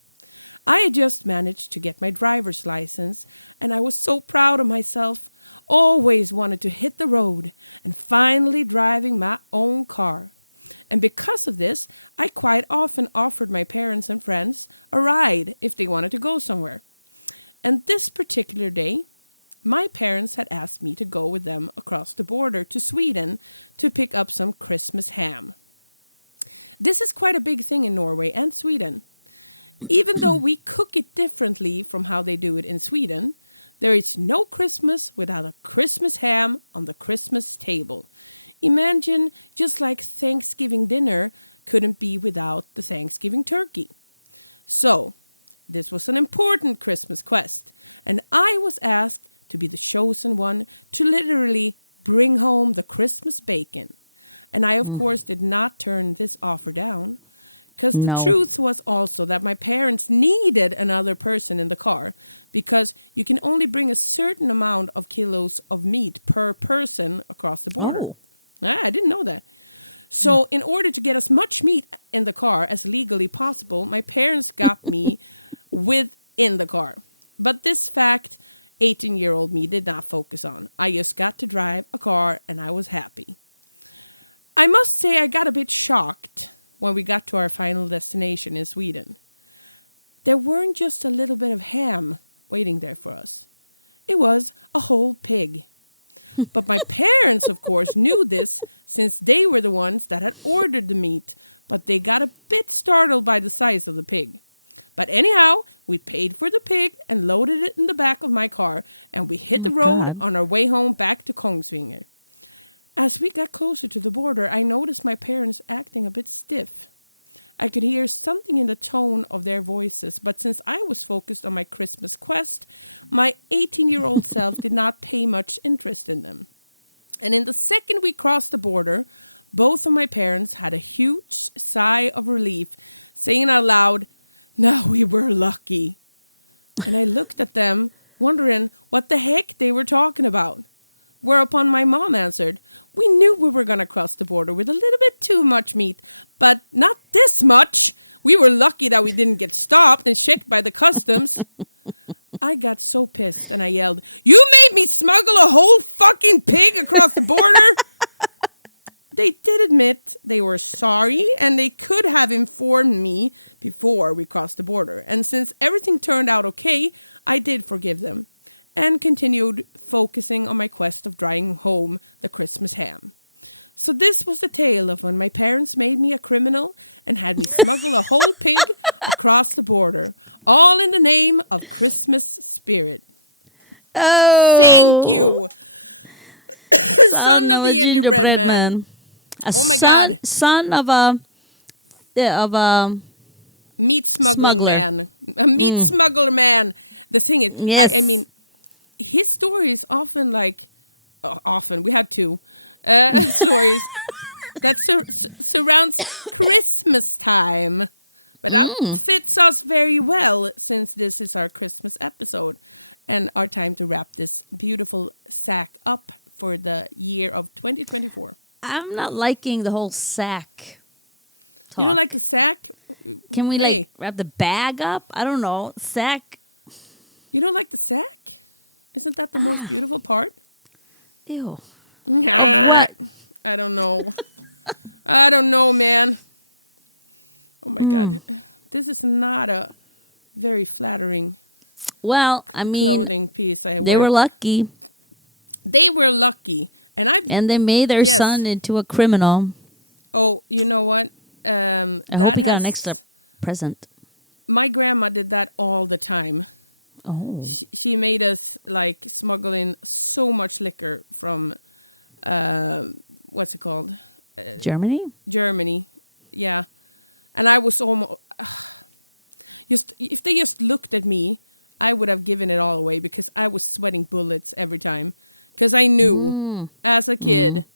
I had just managed to get my driver's license, and I was so proud of myself. Always wanted to hit the road and finally driving my own car. And because of this, I quite often offered my parents and friends a ride if they wanted to go somewhere. And this particular day, my parents had asked me to go with them across the border to Sweden to pick up some Christmas ham. This is quite a big thing in Norway and Sweden. Even though we cook it differently from how they do it in Sweden, there is no Christmas without a Christmas ham on the Christmas table. Imagine just like Thanksgiving dinner couldn't be without the Thanksgiving turkey. So, this was an important Christmas quest, and I was asked to be the chosen one to literally bring home the Christmas bacon. And I, of course, did not turn this offer down, because the truth was also that my parents needed another person in the car, because you can only bring a certain amount of kilos of meat per person across the border. I didn't know that. So in order to get as much meat in the car as legally possible, my parents got me within the car. But this fact, 18-year-old me did not focus on. I just got to drive a car and I was happy. I must say I got a bit shocked when we got to our final destination in Sweden. There weren't just a little bit of ham waiting there for us. It was a whole pig. But my parents, of course, knew this since they were the ones that had ordered the meat, but they got a bit startled by the size of the pig. But anyhow, we paid for the pig and loaded it in the back of my car, and we hit the road on our way home back to Kongsvinger. As we got closer to the border, I noticed my parents acting a bit stiff. I could hear something in the tone of their voices, but since I was focused on my Christmas quest, my 18-year-old self did not pay much interest in them. And in the second we crossed the border, both of my parents had a huge sigh of relief, saying out loud, "Now we were lucky." And I looked at them, wondering what the heck they were talking about. Whereupon my mom answered, "We knew we were going to cross the border with a little bit too much meat, but not this much. We were lucky that we didn't get stopped and checked by the customs." I got so pissed and I yelled, "You made me smuggle a whole fucking pig across the border!" They did admit they were sorry and they could have informed me before we crossed the border. And since everything turned out okay, I did forgive them and continued focusing on my quest of driving home the Christmas ham. So this was the tale of when my parents made me a criminal and had me smuggle a whole pig across the border, all in the name of Christmas spirit. Oh, thank you, son of the gingerbread man. Oh my God, son of a meat smuggling man, a meat smuggler man. The thing is, yes. I mean, his story is often like, often we had two stories that surrounds Christmas time, but that fits us very well since this is our Christmas episode and our time to wrap this beautiful sack up for the year of 2024. I'm not liking the whole sack talk. You don't like the sack? Can we like wrap the bag up? I don't know. Sack. You don't like the sack? Isn't that the most beautiful part? Ew. I don't know. I don't know, man. Oh my God. This is not a very flattering clothing piece I wear. They were lucky. They were lucky. And they made their son into a criminal. Oh, you know what? I hope he got an extra present. My grandma did that all the time. Oh. She made us like smuggle in so much liquor from what's it called? Germany? Germany. Yeah. And I was almost if they just looked at me, I would have given it all away because I was sweating bullets every time. Because I knew as a kid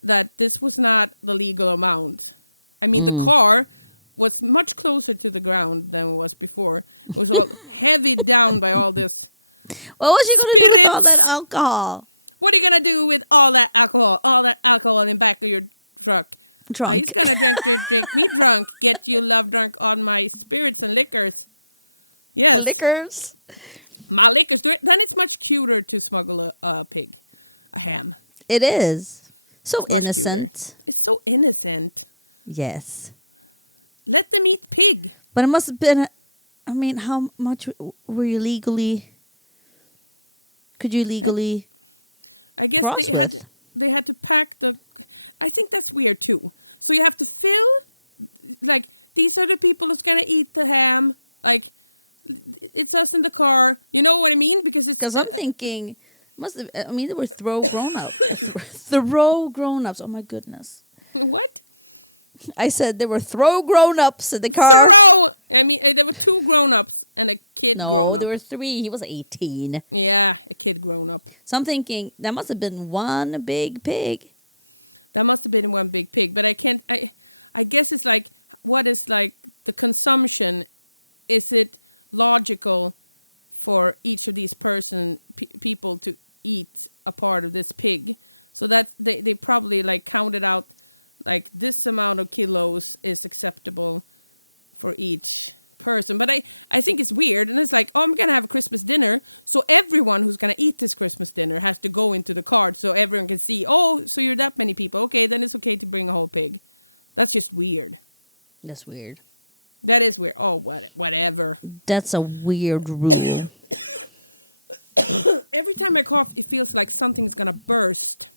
that this was not the legal amount. I mean, the car was much closer to the ground than it was before. It was all heavy down by all this what was you going to do with all that alcohol? What are you going to do with all that alcohol? All that alcohol in the back of your truck? He's going to drink me drunk. Get you love drunk on my spirits and liquors. Yes. Liquors? My liquors. Then it's much cuter to smuggle a pig, a ham. It is. So it's innocent. It's so innocent. Yes. Let them eat pig. But it must have been, I mean, how much were you legally, could you legally I guess they had to pack the, I think that's weird too. So you have to fill, like, these are the people who's going to eat the ham. Like, it's us in the car. You know what I mean? Because I'm thinking, there were throw grown-ups. Throw grown-ups. Oh my goodness. What? I said there were grown-ups in the car. I mean, there were 2 grown-ups and a kid grown up. No, there were 3. He was 18. Yeah, a kid grown up. So I'm thinking that must have been one big pig. That must have been one big pig. But I guess it's like, what is like the consumption? Is it logical for each of these people to eat a part of this pig? So that's they probably like counted out like this amount of kilos is acceptable for each person. But I think it's weird, and it's like, oh, I'm gonna have a Christmas dinner, so everyone who's gonna eat this Christmas dinner has to go into the card so everyone can see, oh, so you're that many people, okay, then it's okay to bring a whole pig. That's just weird. That's weird. That is weird. Oh, whatever. That's a weird rule. Every time I cough, it feels like something's gonna burst.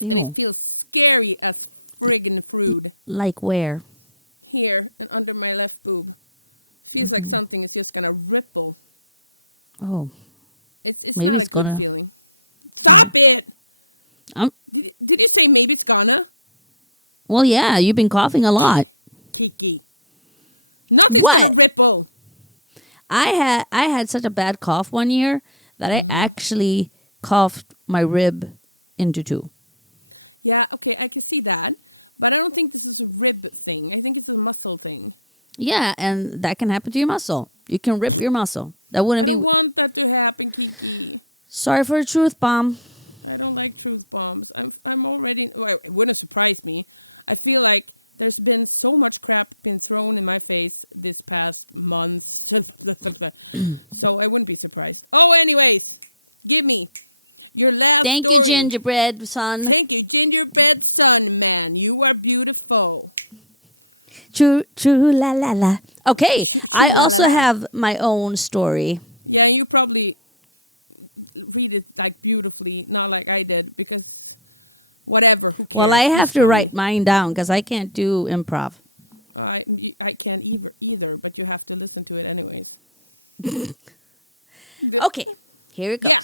And it feels scary as friggin' fruit. Like where? Here and under my left boob. Feels like something is just gonna ripple. Oh. It's not a good feeling. Stop it! Did you say maybe it's gonna? Well, yeah, you've been coughing a lot. Kiki. Nothing's gonna ripple. I had such a bad cough one year that I actually coughed my rib into 2. Yeah, okay, I can see that. But I don't think this is a rib thing. I think it's a muscle thing. Yeah, and that can happen to your muscle. You can rip your muscle. I don't want that to happen, Kiki. Sorry for a truth bomb. I don't like truth bombs. I'm already... Well, it wouldn't surprise me. I feel like there's been so much crap been thrown in my face this past month. So I wouldn't be surprised. Oh, anyways. Give me your last story. Thank you, Gingerbread son. Thank you, Gingerbread son, man. You are beautiful. True, la, la, la. Okay, I also have my own story. Yeah, you probably read it like beautifully, not like I did, because whatever, who cares? Well, I have to write mine down because I can't do improv. I can't either, but you have to listen to it anyways. Okay, here it goes. Yeah.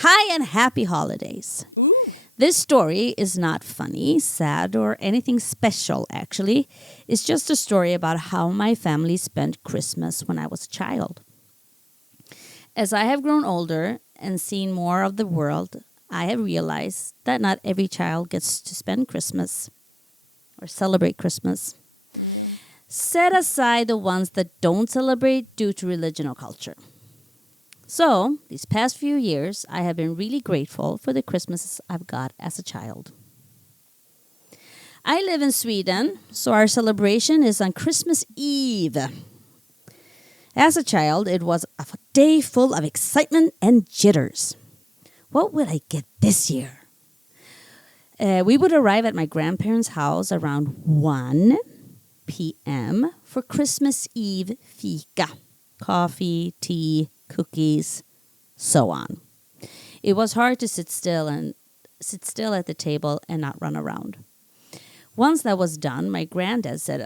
Hi and happy holidays. Ooh. This story is not funny, sad, or anything special, actually. It's just a story about how my family spent Christmas when I was a child. As I have grown older and seen more of the world, I have realized that not every child gets to spend Christmas or celebrate Christmas. Yeah. Set aside the ones that don't celebrate due to religion or culture. So, these past few years, I have been really grateful for the Christmases I've got as a child. I live in Sweden, so our celebration is on Christmas Eve. As a child, it was a day full of excitement and jitters. What will I get this year? We would arrive at my grandparents' house around 1 p.m. for Christmas Eve fika. Coffee, tea, cookies, so on. It was hard to sit still at the table and not run around. Once that was done, my granddad said,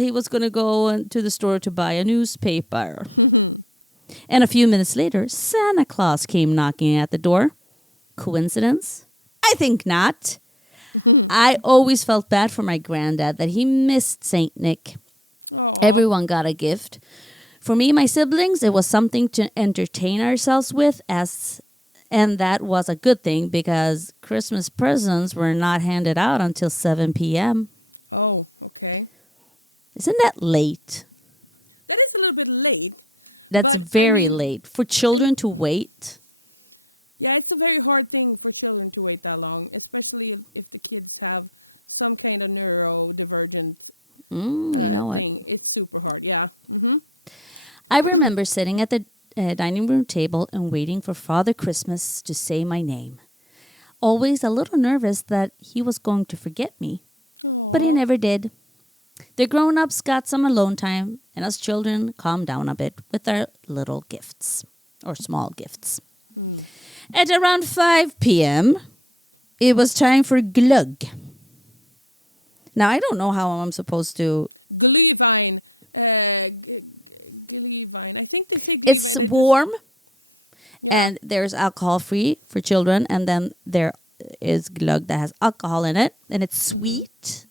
he was going to go to the store to buy a newspaper. And a few minutes later, Santa Claus came knocking at the door. Coincidence? I think not. I always felt bad for my granddad that he missed Saint Nick. Aww. Everyone got a gift. For me and my siblings, it was something to entertain ourselves with, and that was a good thing because Christmas presents were not handed out until 7 p.m. Oh, okay. Isn't that late? That is a little bit late. That's very late. For children to wait. Yeah, it's a very hard thing for children to wait that long, especially if the kids have some kind of neurodivergent thing. It's super hard, yeah. Mm-hmm. I remember sitting at the dining room table and waiting for Father Christmas to say my name. Always a little nervous that he was going to forget me. Aww. But he never did. The grown-ups got some alone time, and us children calmed down a bit with our little gifts, or small gifts. At around 5 p.m., it was time for glögg. Now, I don't know how I'm supposed to... Glühwein. Glühwein. I think they say glühwein. It's warm, and there's alcohol-free for children, and then there is glögg that has alcohol in it, and it's sweet.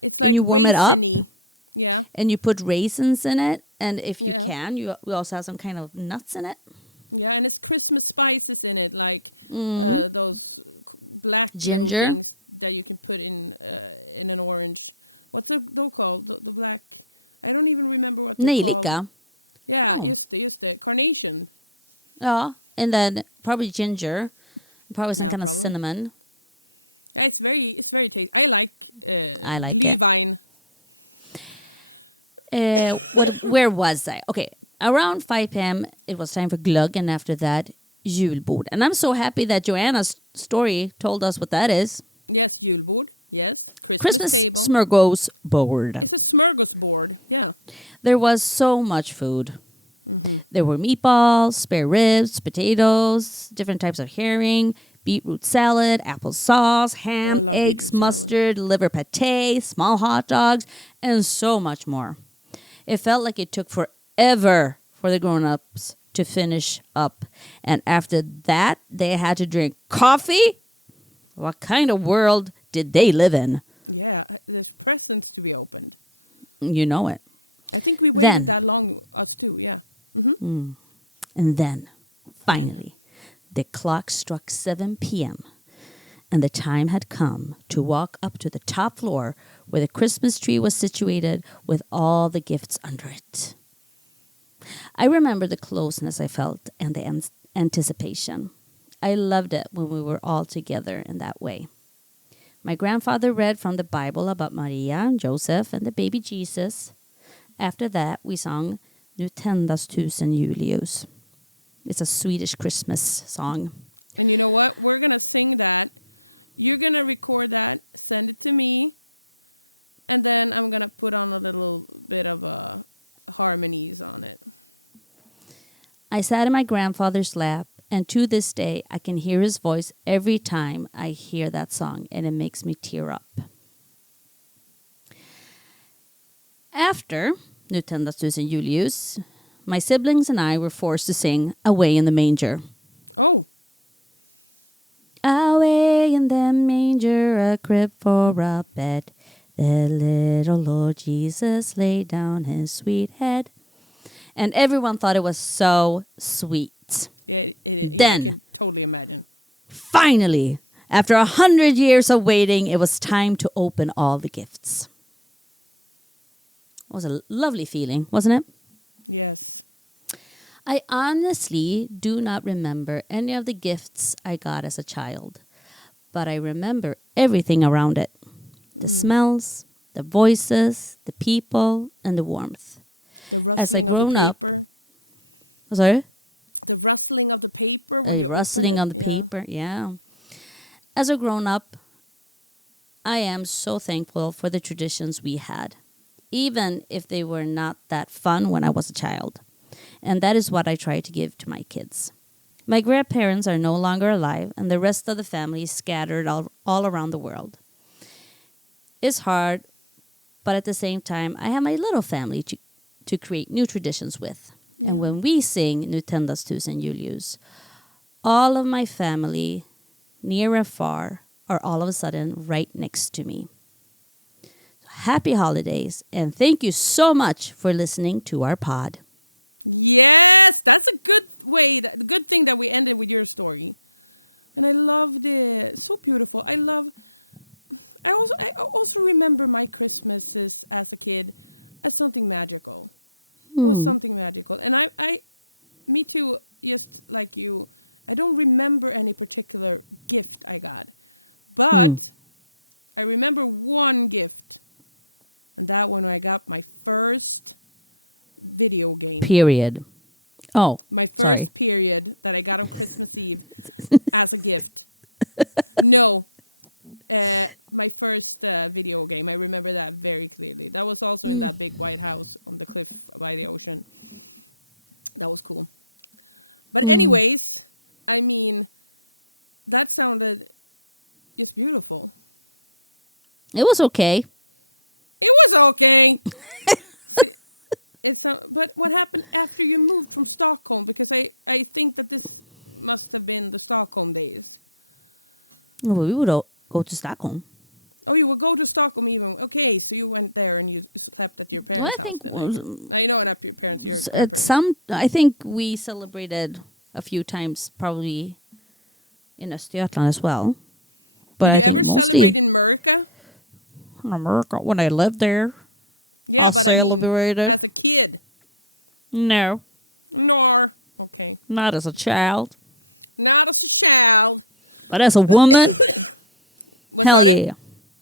It's like you warm it up. raisiny. Yeah. And you put raisins in it. And if you can, we also have some kind of nuts in it. Yeah, and it's Christmas spices in it, like those black little things that you can put in an orange. What's those called? The black... I don't even remember what they're called. Yeah, just the carnation. Yeah, and then probably ginger, probably some kind of cinnamon. Yeah, it's very tasty. I like Glühwein. Where was I? Okay, around 5 p.m. it was time for glögg, and after that, JULBORD. And I'm so happy that Joanna's story told us what that is. Yes, JULBORD. Yes, Christmas table. Smorgasbord. It's a smorgasbord. Yeah. There was so much food. There were meatballs, spare ribs, potatoes, different types of herring, beetroot salad, applesauce, ham, eggs, mustard, liver pate, small hot dogs, and so much more. It felt like it took forever for the grown-ups to finish up. And after that, they had to drink coffee? What kind of world did they live in? Yeah, there's presents to be opened. You know it. I think we waited that long, us too, yeah. And then, finally, the clock struck 7 p.m. And the time had come to walk up to the top floor where the Christmas tree was situated with all the gifts under it. I remember the closeness I felt and the anticipation. I loved it when we were all together in that way. My grandfather read from the Bible about Maria and Joseph and the baby Jesus. After that, we sung Nu tändas tusen juleljus. It's a Swedish Christmas song. And you know what? We're going to sing that. You're going to record that, send it to me, and then I'm going to put on a little bit of harmonies on it. I sat in my grandfather's lap, and to this day, I can hear his voice every time I hear that song, and it makes me tear up. After Nu tändas tusen juleljus, my siblings and I were forced to sing Away in the Manger. Oh. Away in the manger, a crib for a bed, the little Lord Jesus laid down his sweet head. And everyone thought it was so sweet. Yeah, yeah, I can totally imagine. Finally, after 100 years of waiting, it was time to open all the gifts. It was a lovely feeling, wasn't it? Yes. I honestly do not remember any of the gifts I got as a child, but I remember everything around it. The smells, the voices, the people, and the warmth. The rustling of the paper. Sorry? The rustling of the paper when you open it. The rustling of the paper, yeah. As a grown-up, I am so thankful for the traditions we had, even if they were not that fun when I was a child. And that is what I try to give to my kids. My grandparents are no longer alive, and the rest of the family is scattered all around the world. It's hard, but at the same time, I have my little family to create new traditions with. Yeah. And when we sing Nu tändas tusen juleljus, all of my family, near and far, are all of a sudden right next to me. Happy holidays, and thank you so much for listening to our pod. Yes, that's a good way. The good thing that we ended with your story. And I loved it. So beautiful. I also remember my Christmases as a kid as something magical. It was something magical. And me too, just like you, I don't remember any particular gift I got. But I remember one gift. And that one I got my first video game. Period. Oh. My first period that I got on Christmas Eve as a gift. No. My first video game. I remember that very clearly. That was also in that big white house on the cliff by the ocean. That was cool. But anyways, I mean, that sounded just beautiful. It was okay. It was okay. See, but what happened after you moved from Stockholm? Because I think that this must have been the Stockholm days. Well, we would go to Stockholm. Oh, you would go to Stockholm even. Okay, so you went there and you slept at your parents' house then. I know not your parents, your grandparents. I think we celebrated a few times, probably in Östergötland as well. But did you ever celebrate in America? In America, when I lived there. Yeah, but I mean, as a kid. No. Nor. Okay. Not as a child. Not as a child. But as a woman. What's that? Yeah.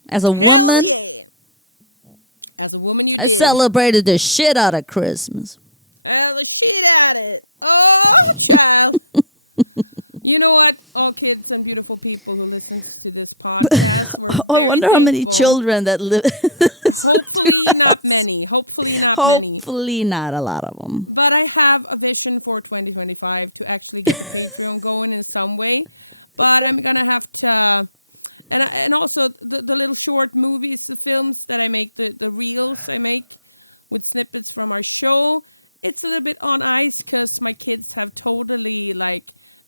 As a Hell woman. Yeah. As a woman, you did. I celebrated the shit out of Christmas. The shit out of it. Oh, child. You know what? All kids and beautiful people who listens to this podcast, we're very thankful. How many children that live. Hopefully not many. Hopefully not many. Hopefully not a lot of them. But I have a vision for 2025 to actually get the Patreon going in some way. But I'm going to have to... And also the little short movies, the films that I make, the reels I make with snippets from our show, it's a little bit on ice because my kids have totally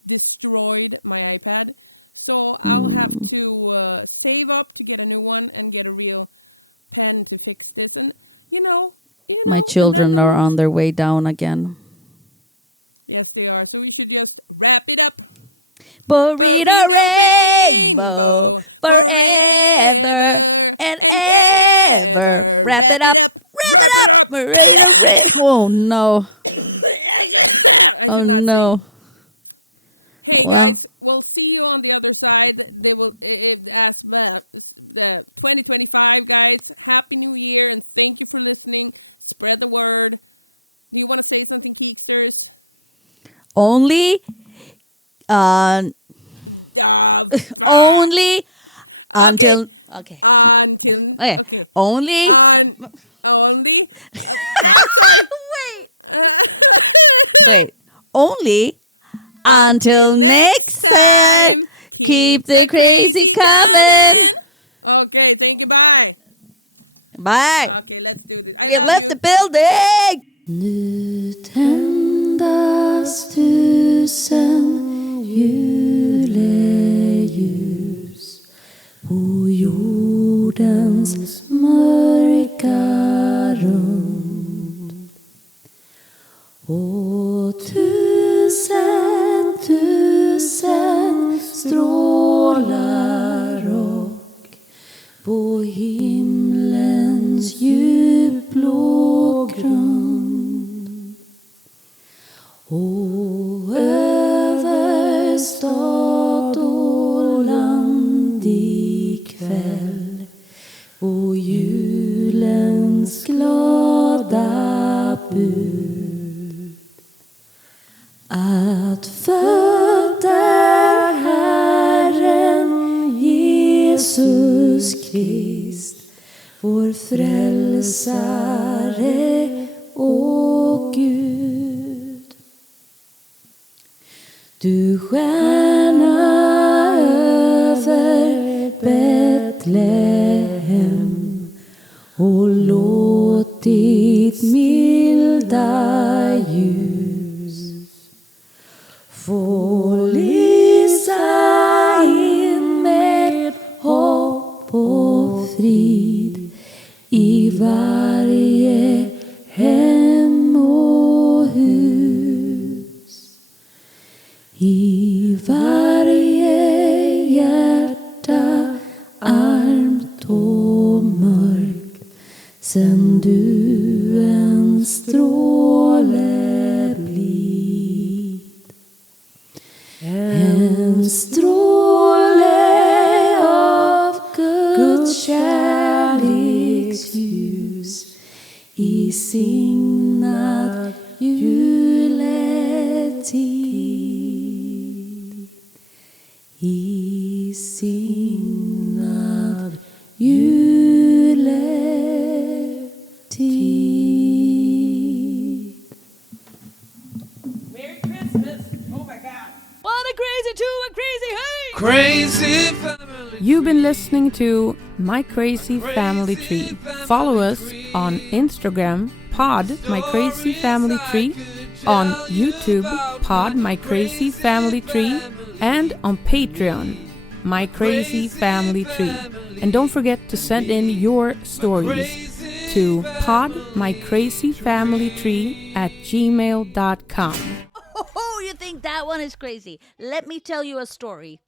destroyed my iPad. So I'll have to save up to get a new one and get a real pen to fix this. And you know. My children are on their way down again. Yes, they are. So we should just wrap it up. Burrito rainbow forever and ever. Wrap it up. Wrap it up. Oh no! I should not sing. Hey guys, we'll see you on the other side. They will ask the 2025 guys. Happy New Year and thank you for listening. Spread the word. Do you want to say something, Keeksters? Only. Only. Okay. Until. Okay. Only. Only. I'm sorry. Wait. Only. Until next time. Keep the crazy coming. Okay. Thank you. Bye. Bye. Okay. Let's do this. I love you. Left the building. Nu tändas tusen juleljus på jordens mörka rund. Och tusen, tusen strålar rock på himlens djupblå grund. Och över stad och land ikväll och julens glada bud. Att födda Herren Jesus Krist, vår frälsare och Gud. Du stjärna över Betlehem och låt ditt milda ljus få lysa in med hopp och frid i varje hem och hus. I varje hjärta armt och mörkt sänd du en stråle blid. En stråle av Guds kärleksljus i signad juletid. I signad juletid. Merry Christmas. Oh my God. What a crazy two and crazy hey! Crazy family. You've been listening to My Crazy Family Tree. Follow us on Instagram, podmycrazyfamilytree, on YouTube, podmycrazyfamilytree, and on Patreon, My Crazy Family Tree. And don't forget to send in your stories to podmycrazyfamilytree@gmail.com. Oh, you think that one is crazy? Let me tell you a story.